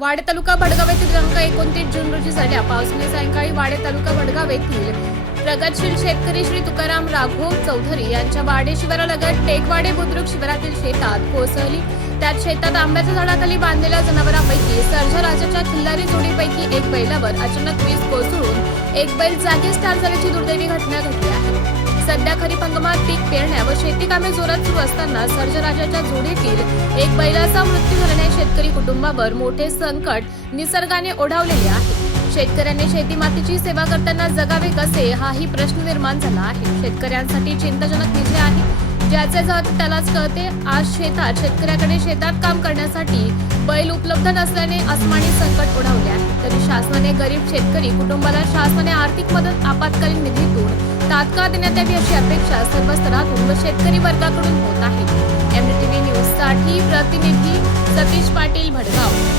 वाडे तालुका भडगाव येथील दिनांक 29 जून रोजी झालेल्या पावसाने सायंकाळी वाडे तालुका भडगाव येथील प्रगतशील शेतकरी श्री तुकाराम राघव चौधरी यांच्या वाडे शिवारालगत टेकवाडे बुद्रुक शिवारातील शेतात कोसळली। त्यात शेतात आंब्याच्या झाडाखाली बांधलेल्या जनावरांपैकी सर्जराजाच्या खिल्लारी जोडीपैकी एक बैलावर अचानक वीज कोसळून एक बैल जागीच ठार झाल्याची दुर्दैवी घटना घडली आहे। सध्या खरीप हंगामात पीक पेरण्या व शेती कामे जोरात सुरू असताना सर्जराजाच्या जोडीतील एक बैलाचा मृत्यू झाल्याने शेतकरी कुटुंबावर मोठे संकट निसर्गाने ओढावलेले आहे। शेतकऱ्यांनी शेती मातीची सेवा करताना जगावे कसे हाही प्रश्न निर्माण झाला आहे। शेतकऱ्यांसाठी चिंताजनक विषय आहे, ज्याचे जात त्यालाच कळते। आज शेतकऱ्याकडे शेतात काम करण्यासाठी बैल उपलब्ध नसल्याने आसमानी संकट ओढावले आहे। तरी शासनाने गरीब शेतकरी कुटुंबाला शासनाने आर्थिक मदत आपत्कालीन निधीतून तात्काळ देण्यात यावी अशी अपेक्षा सर्व स्तरातून व शेतकरी वर्गाकडून होत आहे। MDTV न्यूज साठी प्रतिनिधी सतीश पाटील, भडगाव।